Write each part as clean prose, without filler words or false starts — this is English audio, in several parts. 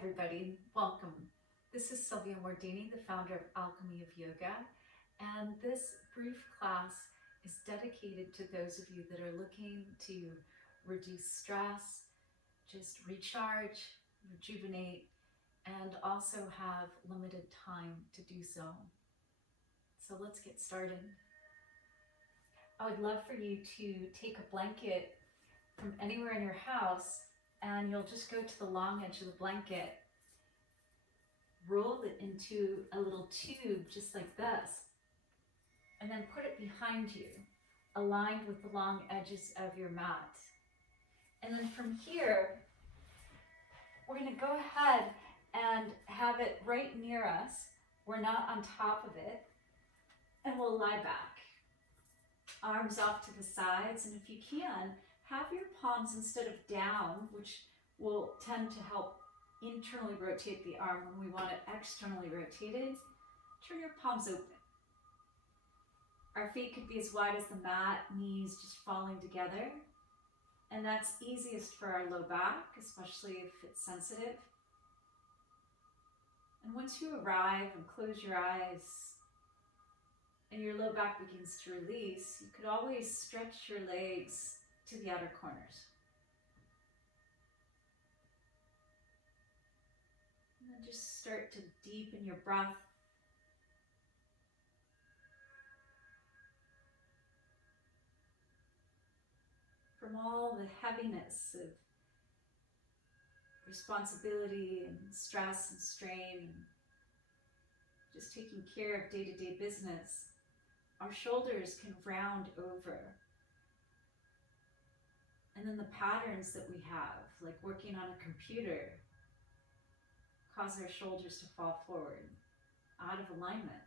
everybody, welcome. This is Sylvia Mordini, the founder of Alchemy of Yoga, and this brief class is dedicated to those of you that are looking to reduce stress, just recharge, rejuvenate, and also have limited time to do so. So let's get started. I would love for you to take a blanket from anywhere in your house, and you'll just go to the long edge of the blanket, roll it into a little tube just like this, and then put it behind you, aligned with the long edges of your mat. And then from here, we're going to go ahead and have it right near us. We're not on top of it, and we'll lie back. Arms off to the sides, and if you can, have your palms instead of down, which will tend to help internally rotate the arm when we want it externally rotated. Turn your palms open. Our feet could be as wide as the mat, knees just falling together. And that's easiest for our low back, especially if it's sensitive. And once you arrive and close your eyes and your low back begins to release, you could always stretch your legs to the outer corners. And then just start to deepen your breath. From all the heaviness of responsibility and stress and strain, and just taking care of day-to-day business, our shoulders can round over. And then the patterns that we have, like working on a computer, cause our shoulders to fall forward, out of alignment.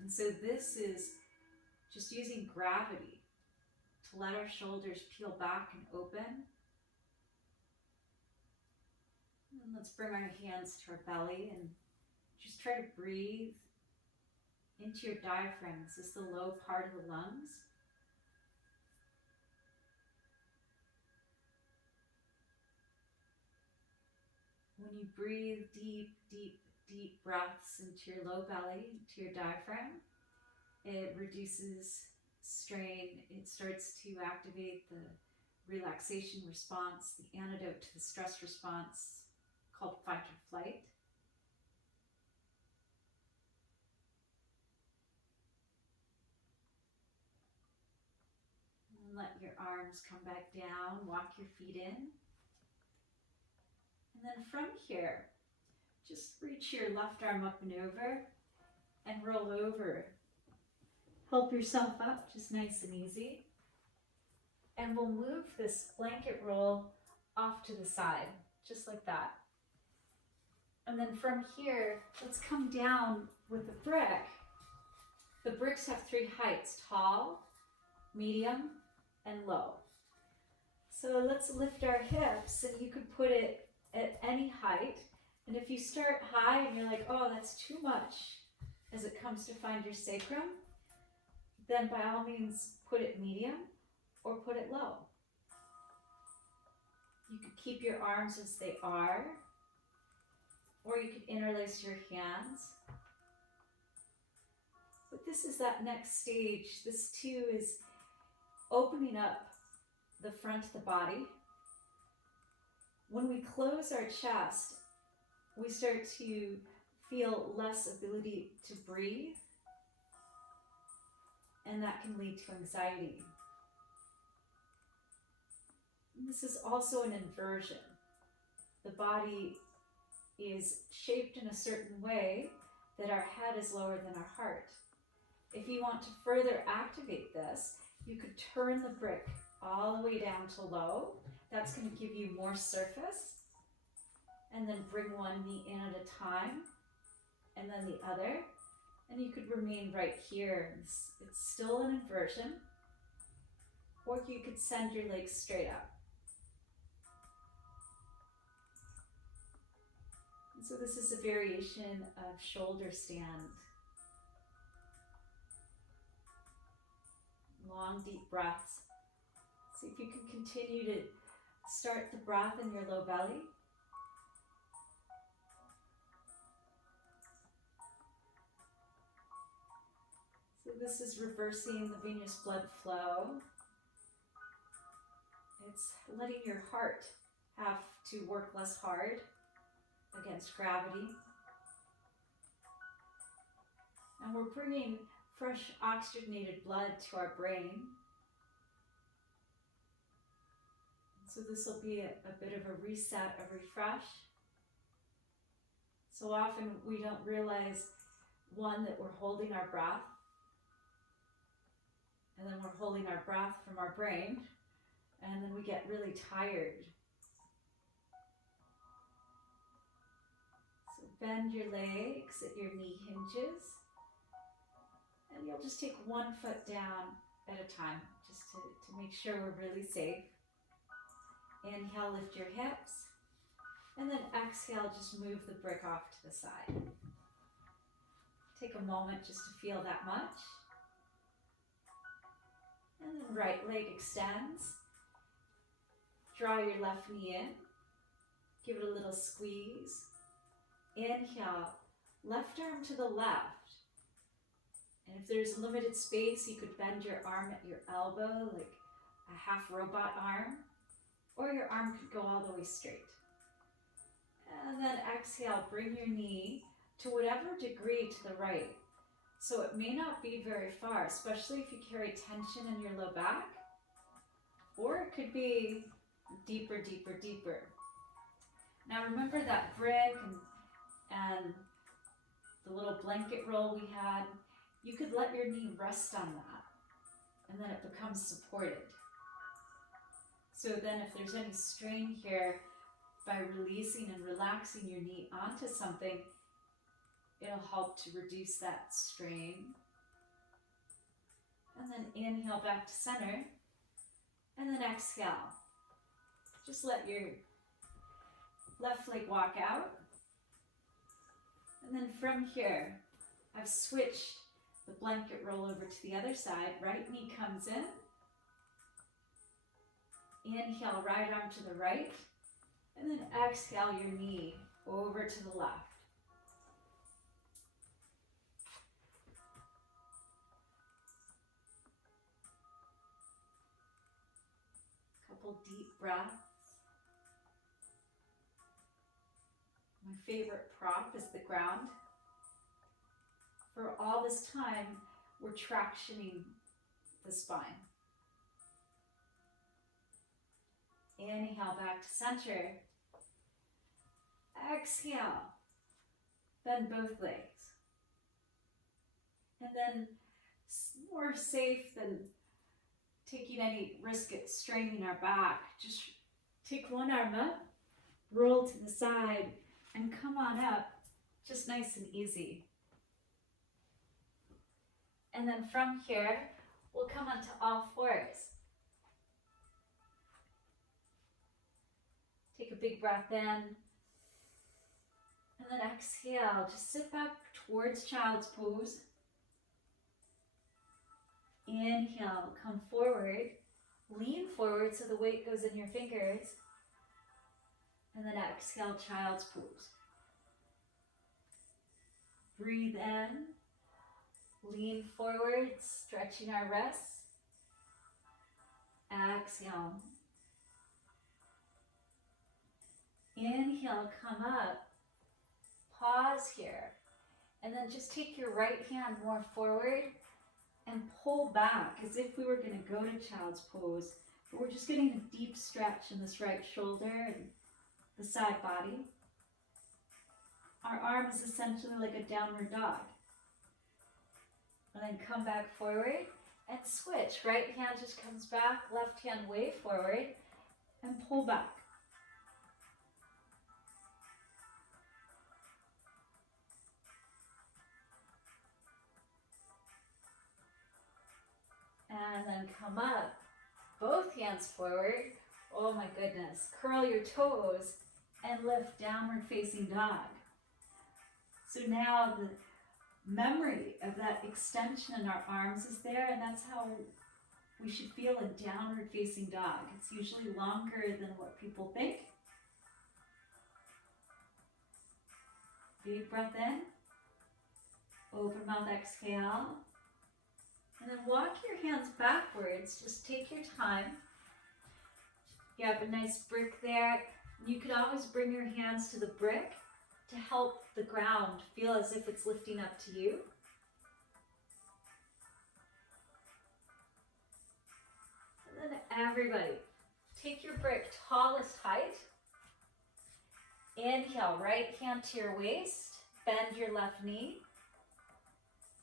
And so this is just using gravity to let our shoulders peel back and open. And let's bring our hands to our belly and just try to breathe into your diaphragm. This is the low part of the lungs. When you breathe deep, deep, deep breaths into your low belly, into your diaphragm, it reduces strain. It starts to activate the relaxation response, the antidote to the stress response called fight or flight. And let your arms come back down, walk your feet in. And then from here, just reach your left arm up and over and roll over. Help yourself up, just nice and easy. And we'll move this blanket roll off to the side, just like that. And then from here, let's come down with a brick. The bricks have 3 heights: tall, medium, and low. So let's lift our hips, and you could put it at any height. And if you start high and you're like, oh, that's too much as it comes to find your sacrum, then by all means put it medium or put it low. You could keep your arms as they are, or you could interlace your hands. But this is that next stage. This too is opening up the front of the body. When we close our chest, we start to feel less ability to breathe, and that can lead to anxiety. And this is also an inversion. The body is shaped in a certain way that our head is lower than our heart. If you want to further activate this, you could turn the brick all the way down to low. That's going to give you more surface. And then bring one knee in at a time, and then the other. And you could remain right here. It's still an inversion. Or you could send your legs straight up. And so this is a variation of shoulder stand. Long, deep breaths. See if you can continue to start the breath in your low belly. This is reversing the venous blood flow. It's letting your heart have to work less hard against gravity. And we're bringing fresh oxygenated blood to our brain. So this will be a bit of a reset, a refresh. So often we don't realize, one, that we're holding our breath, and then we're holding our breath from our brain, and then we get really tired. So bend your legs at your knee hinges, and you'll just take one foot down at a time, just to make sure we're really safe. Inhale, lift your hips, and then exhale, just move the brick off to the side. Take a moment just to feel that much. And then right leg extends. Draw your left knee in. Give it a little squeeze. Inhale, left arm to the left. And if there's limited space, you could bend your arm at your elbow, like a half robot arm. Or your arm could go all the way straight. And then exhale, bring your knee to whatever degree to the right. So it may not be very far, especially if you carry tension in your low back. Or it could be deeper, deeper, deeper. Now remember that brick and the little blanket roll we had. You could let your knee rest on that, and then it becomes supported. So then if there's any strain here, by releasing and relaxing your knee onto something, it'll help to reduce that strain. And then inhale back to center, and then exhale. Just let your left leg walk out. And then from here, I've switched the blanket roll over to the other side. Right knee comes in. Inhale, right arm to the right, and then exhale your knee over to the left. Couple deep breaths. My favorite prop is the ground. For all this time, we're tractioning the spine. Inhale back to center. Exhale. Bend both legs. And then, more safe than taking any risk at straining our back, just take one arm up, roll to the side, and come on up, just nice and easy. And then from here, we'll come onto all fours. Take a big breath in, and then exhale. Just sit back towards child's pose. Inhale, come forward, lean forward so the weight goes in your fingers, and then exhale, child's pose. Breathe in, lean forward, stretching our wrists. Exhale. Inhale, come up, pause here, and then just take your right hand more forward and pull back as if we were going to go to child's pose. But we're just getting a deep stretch in this right shoulder and the side body. Our arm is essentially like a downward dog. And then come back forward and switch. Right hand just comes back, left hand way forward, and pull back. And then come up, both hands forward. Oh my goodness. Curl your toes and lift downward facing dog. So now the memory of that extension in our arms is there, and that's how we should feel in downward facing dog. It's usually longer than what people think. Big breath in. Open mouth, exhale. And then walk your hands backwards. Just take your time. You have a nice brick there. You could always bring your hands to the brick to help the ground feel as if it's lifting up to you. And then everybody, take your brick tallest height. Inhale, right hand to your waist. Bend your left knee.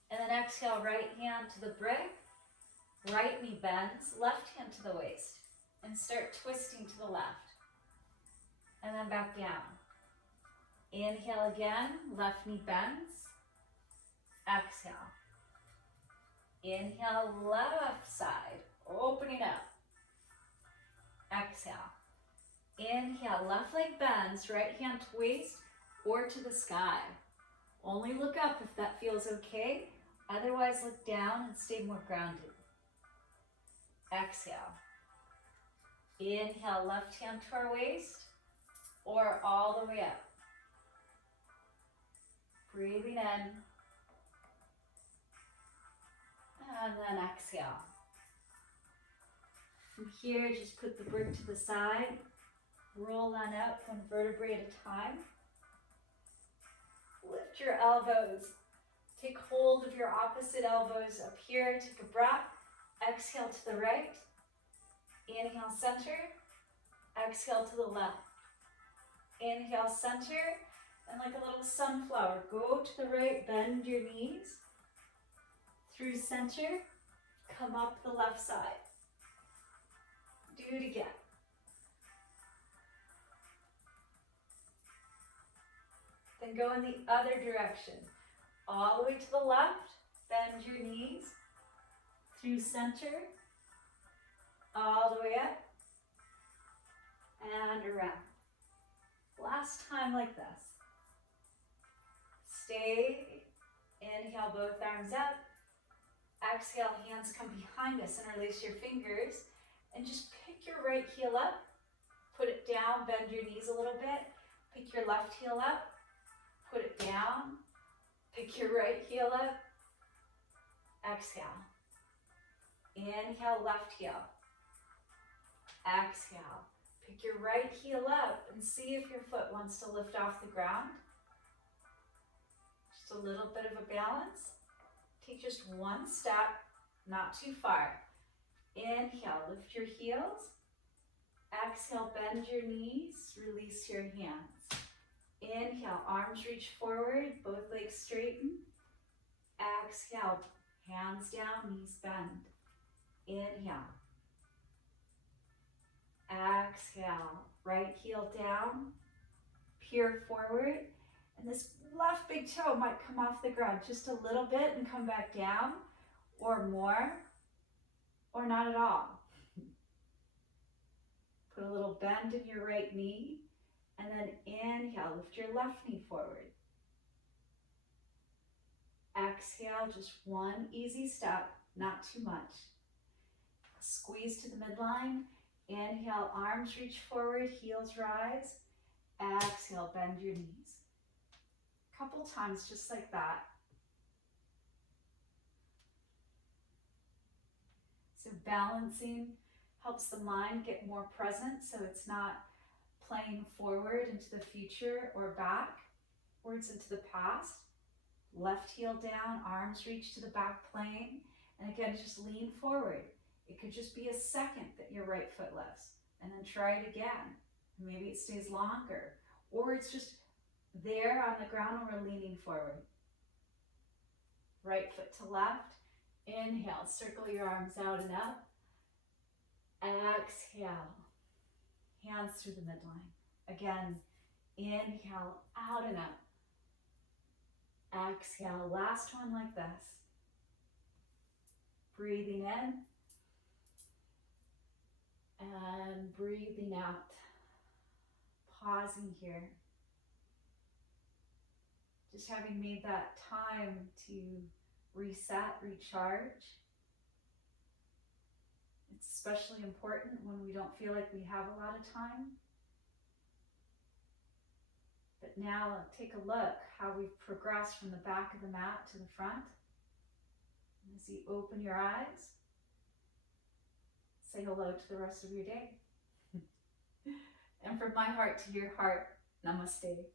And then exhale, right hand to the brick. Right knee bends, left hand to the waist. And start twisting to the left. And then back down. Inhale again, left knee bends. Exhale. Inhale, left side, opening up. Exhale. Inhale, left leg bends, right hand to waist or to the sky. Only look up if that feels okay. Otherwise, look down and stay more grounded. Exhale. Inhale, left hand to our waist or all the way up. Breathing in. And then exhale. From here, just put the brick to the side. Roll on out one vertebrae at a time. Lift your elbows. Take hold of your opposite elbows up here. Take a breath. Exhale to the right. Inhale, center. Exhale to the left. Inhale, center. And like a little sunflower, go to the right, bend your knees. Through center, come up the left side. Do it again. Then go in the other direction. All the way to the left, bend your knees. Through center, all the way up, and around. Last time like this. Stay, inhale, both arms up. Exhale, hands come behind us and release your fingers. And just pick your right heel up. Put it down, bend your knees a little bit. Pick your left heel up. Put it down. Pick your right heel up. Exhale. Inhale, left heel. Exhale. Pick your right heel up and see if your foot wants to lift off the ground. Just a little bit of a balance. Take just one step, not too far. Inhale, lift your heels. Exhale, bend your knees, release your hands. Inhale, arms reach forward, both legs straighten. Exhale, hands down, knees bend. Inhale. Exhale, right heel down, peer forward. And this left big toe might come off the ground just a little bit and come back down, or more, or not at all. Put a little bend in your right knee, and then inhale, lift your left knee forward. Exhale, just one easy step, not too much. Squeeze to the midline. Inhale, arms reach forward, heels rise. Exhale, bend your knees. Couple times just like that. So balancing helps the mind get more present, so it's not playing forward into the future or backwards into the past. Left heel down, arms reach to the back plane, and again, just lean forward. It could just be a second that your right foot lifts, and then try it again. Maybe it stays longer, or it's just there on the ground and we're leaning forward. Right foot to left. Inhale, circle your arms out and up. Exhale, hands through the midline. Again, inhale, out and up. Exhale, last one like this. Breathing in and breathing out. Pausing here. Just having made that time to reset, recharge. It's especially important when we don't feel like we have a lot of time. But now take a look how we've progressed from the back of the mat to the front. And as you open your eyes, say hello to the rest of your day. And from my heart to your heart, namaste.